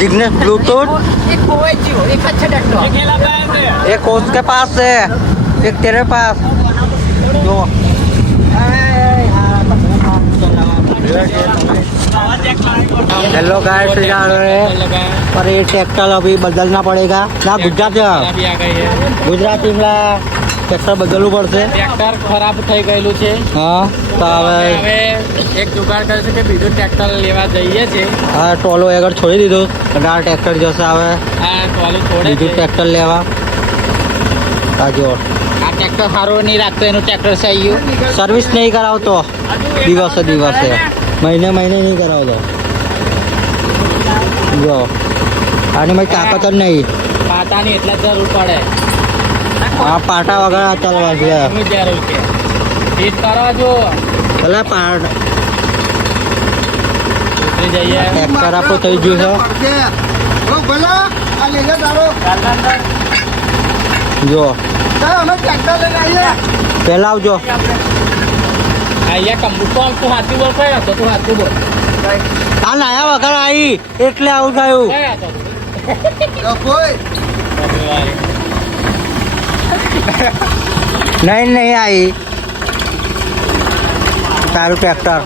Jignesh Bluetooth एक उसके पास है, एक तेरे पास जो हेलो गाइस जा रहे हैं पर ये ट्रैक्टर अभी बदलना पड़ेगा ना गुजराती ट्रैक्टर बदलવું પડશે ટ્રેક્ટર ખરાબ થઈ ગયેલું છે હા તો હવે એક જુગાડ કરે છે કે બીજું ટ્રેક્ટર લેવા જઈએ છે હા ટોલો આગળ છોડી દીધું અને આ ટ્રેક્ટર જશે હવે આ ટોલું છોડે બીજું ટ્રેક્ટર લેવા આ જો આ ટ્રેક્ટર સારું નહીં રાખતો એનું ટ્રેક્ટર છે આવ્યું સર્વિસ નહીં કરાવતો દિવસે મહિને નહીં કરાવતો જો આની મારી તાકાત જ નહીં પાટાની એટલે જરૂર પડે આ પાટા વગર ચાલવા છે એનું જરૂર છે ફીટ કરવા જો ભલે પાટ ઉતરી જઈએ ટ્રેક્ટર આપણું થઈ ગયું છે જો પેલા આવજો અહીંયા કમ્પ્યુટર તું હાથું બોલ કઈ હતો તું હાથું બોલ આ નાયા વગર આવી એટલે આવું થયું કઈ હતો નહીં આવી તારું ટ્રેક્ટર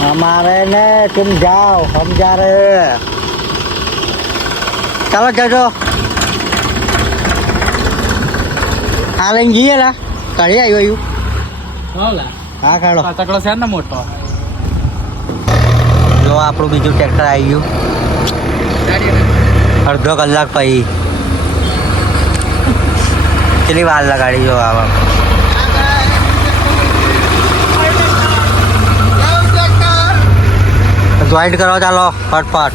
हमारे ने तुम जाओ हम जा रहे हैं चलो जजो આ લઈને જઈએ લા કાઢી આવ્યું હા કાઢો તકડો છે ને મોટો જો આપણું બીજું ટ્રેક્ટર આવી ગયું અડધો કલાક પછી કેટલી વાર લગાડી જો આવા જોઈન્ટ કરો ચાલો ફટફટ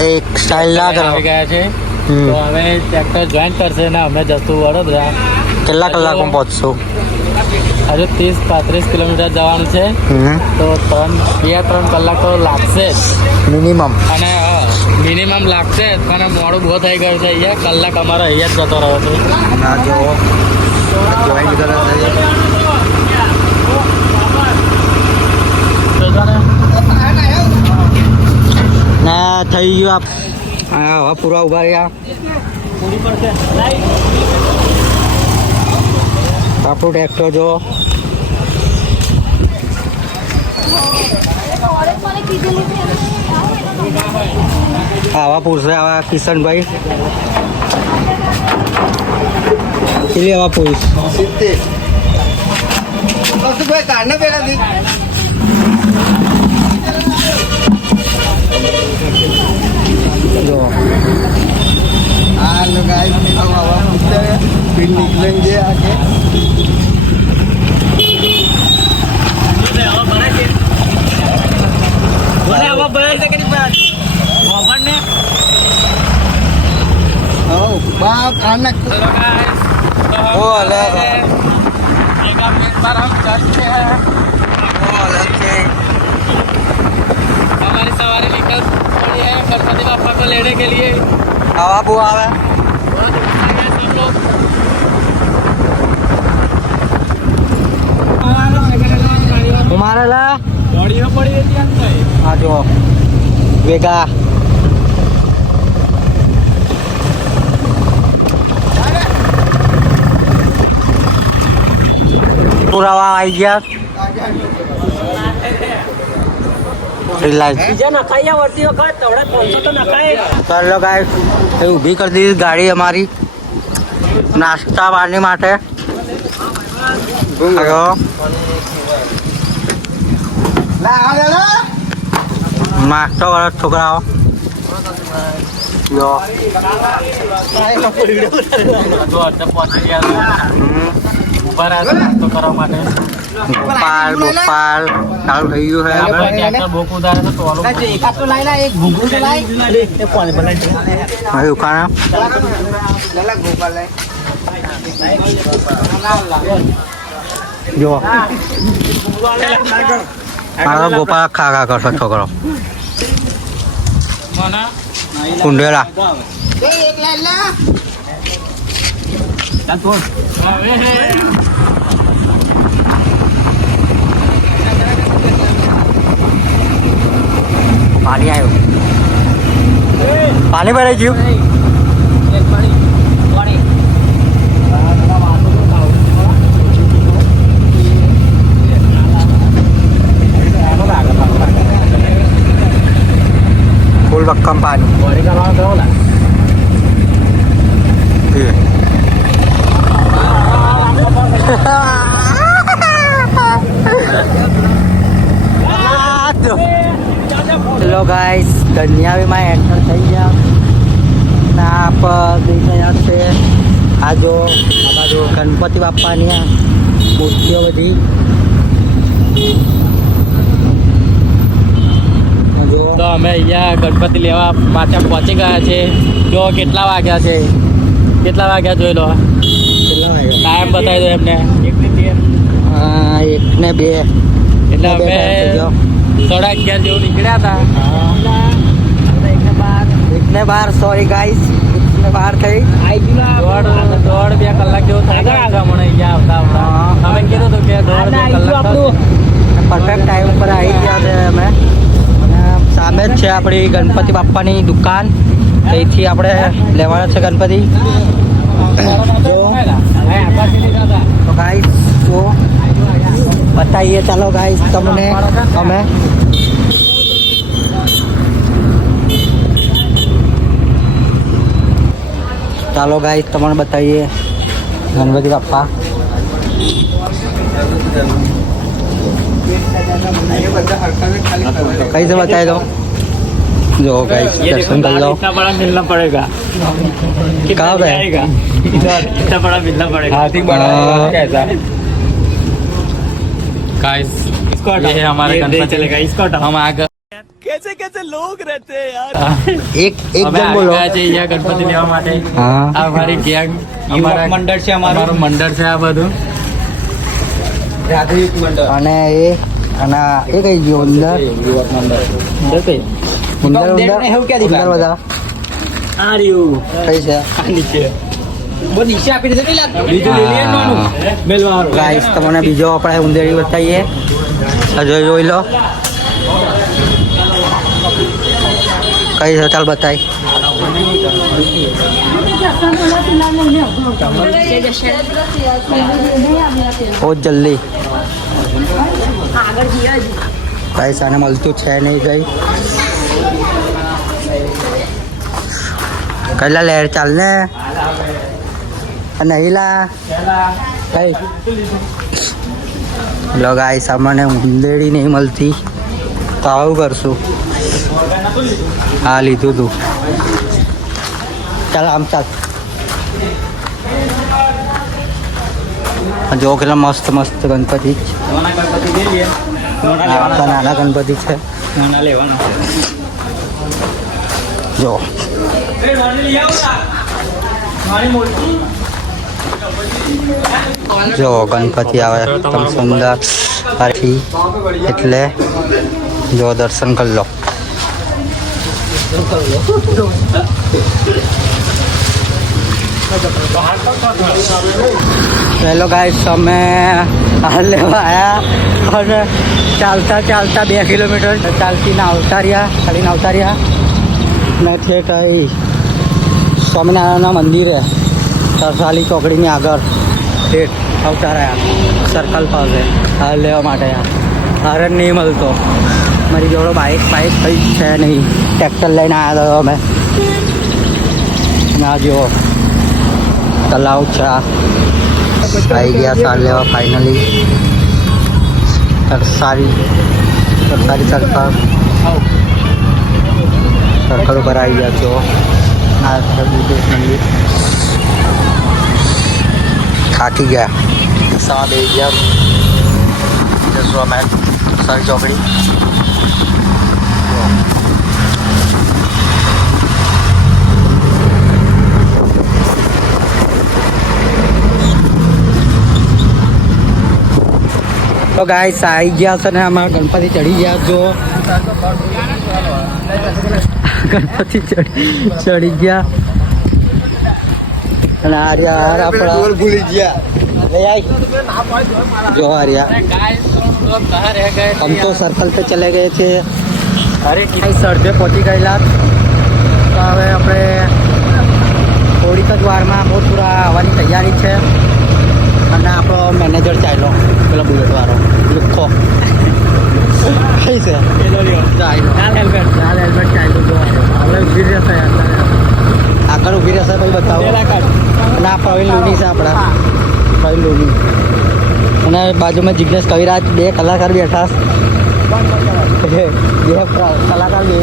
એક સ્ટાઇલ ના કરો ગયા છે તો હવે ટ્રેક્ટર જોઈન્ટ કરશે ને અમે જશું વડોદરા કેટલા કલાકમાં પહોંચશું હજુ 30-35 કિલોમીટર જવાનું છે તો 2-3 કલાક તો લાગશે જ મિનિમમ અને મિનિમમ લાગશે પણ મોડું બહુ થઈ ગયું છે અહીંયા કલાક અમારો અહીંયા જ જતો રહ્યો છે ના જો જોઈન્ટ કરો ના થઈ ગયું હા હવે પૂરા ઉભા રહ્યા આપણું ટ્રેક્ટર જો આવા પૂછશે આવા કિશનભાઈ કેટલી આવા પૂછ કાઢને પેલાથી जो हाँ लोग गाइस हम हवा पूछते हैं फिर निकलेंगे आगे बोले हवा बड़े से कितनी बात मोहम्मद ने ओ बाप खाना हेलो गाइस वो अलग है एक बार हम चलते हैं वो अलग है हमारी सवारी निकल पड़ी है गणपति बापा को लेने के लिए हवा बुआ है सब लोग हमारे ला गाड़ी में पड़ी रहती है हाँ जो वेगा पूरा वहाँ आई गया चलो गाइस ઊભી કરી દીધી ગાડી અમારી નાસ્તા પાણી માટે નાસ્તો કરો છોકરાઓ જો ऊपर नाश्तो કરવા માટે ગોપાલ ચાલુ થઈ ગયું છે ટ્રેક્ટર ભૂખ ઉધારે તો ટોલો એકાદ તો લાઈ લા એક ભૂગું તો લાઈ એ કોને બનાવી હવે ઉખાણા જો મારો ગોપાલ ખા કરશો છોકરો કુંડેલા પાણી આવ્યું. પાણી ભરાઈ ગયું. ફૂલ ભક્કમ પાણી. હેલો ગાઈસ, ધન્યાવીમાં એન્ટર થઈ ગયા. ના આપ દેખાઈ રહ્યા છે. આ જો આ બાજુ ગણપતિ બાપાની આ મૂર્તિઓ બધી. તો અમે અહીંયા ગણપતિ લેવા પાછા પહોંચી ગયા છે. જો કેટલા વાગ્યા છે, કેટલા વાગ્યા જોઈ લો. કેટલા વાગ્યા? ટાઈમ બતાવી દો એમને. 1 ને 2. એટલે અમે 11:30 જેવું નીકળ્યા હતા. 1 ને 12 સોરી ગાઈસ, 1 ને 12 થઈ. દોઢ 2 કલાક જેવું થાય ગયા મને અહીંયા આવતા. અમે કીધું હતું કે દોઢ 2 કલાક પરફેક્ટ ટાઈમ ઉપર આવી ગયા છે અમે. અને સામે જ છે આપણી ગણપતિ બાપાની દુકાન. અહીંથી આપણે લેવાના છે ગણપતિ. તો ગાઈસ જો બતાવીએ, ચાલો ગાઈસ તમને અમે. ચાલો ગાઈસ તમને બતાવીએ ગણપતિ બાપા. कैसे बताए दो जो गाइस दर्शन कर लो. इतना बड़ा मिलना पड़ेगा. कहाँ पे? इतना बड़ा मिलना पड़ेगा. हाथी बड़ा कैसा गाइस. इसको ये है हमारे गणपति चलेगा. इसको हम आगे कैसे कैसे लोग रहते हैं यार. एक जन बोलो. ये गणपति लेवा માટે हाँ આ અમારી ગેંગ, અમારા મંડળ છે. અમારું મંડળ છે આ બધું. અને એ અને એ કઈ ગયો અંદર ઉંદર બધા આ રહ્યું કઈ છે આ નીચે બહુ નીચે આપી દીધું. કેટલા બીજું લઈ લઈએ નાનું મેલવાનું. ગાઈસ તમને બીજો આપણે ઉંદેડી બતાવીએ. જોઈ લો કઈ છે, ચાલ બતાવી. बहुत जल्दी पैसा ने મળતું છે નહીં. ગઈ કલા લહેર ચાલ ને નહીં લા કઈ. લો ગાઈસ અમને ઉંદેડી નહીં મળતી તો આવું કરશું. હા લીધું તું. ચાલ આમ ચાલ. જો કેટલા મસ્ત મસ્ત ગણપતિ. આપણા નાના ગણપતિ છે. જો જો ગણપતિ આવે એકદમ સુંદર હરથી. એટલે જો દર્શન કરી લો. હેલો ગાઈસ, અમે હાલ લેવા આવ્યા અને ચાલતા 2 કિલોમીટર ચાલતી આવતા રહ્યા. ચાલીને આવતા રહ્યા ને ઠેઠ અહીં સ્વામિનારાયણના મંદિરે સરસાલી ચોકડીની આગળ ઠેઠ આવતા રહ્યા સર્કલ પાસે હાલ લેવા માટે. હારણ નહીં મળતો. મારી જોડે બાઇક કંઈ છે નહીં. ટ્રેક્ટર લઈને આવ્યા હતા અમે. ના જો તલાવ છે. આવી ગયા સાર લેવા ફાઇનલી. સરકારી સર્કલ ઉપર આવી ગયા છો. આ વિદેશ મંદિર થાકી ગયા. સવા બે ગયા અમે સર ચોકડી. તો ગાઈસ આવી ગયા છે ને અમારા ગણપતિ ચડી ગયા. જો ગણપતિ ચડી ગયા અને આર્યા આપણા ભૂલી ગયા. जो आ रहा हम तो सर्कल पे चले गए थे અરે સર્જે પહોંચી ગયેલા તો હવે આપણે થોડીક જ વારમાં મોટપુરા આવવાની તૈયારી છે અને આપણો મેનેજર ચાલ્યો પેલો બુલેટવાળો લુખ્ખો કઈ છે લાલ હેલ્મેટ ચાલ્યો જો હવે ઊભી રહેશે આગળ ઊભી રહેશે પછી બતાવો અને આ પ્રવીણ લુની છે આપણા પ્રવીણ લુની અને બાજુમાં જિજ્ઞેશ કવિરાજ બે કલાકાર બેઠા બે કલાકાર બે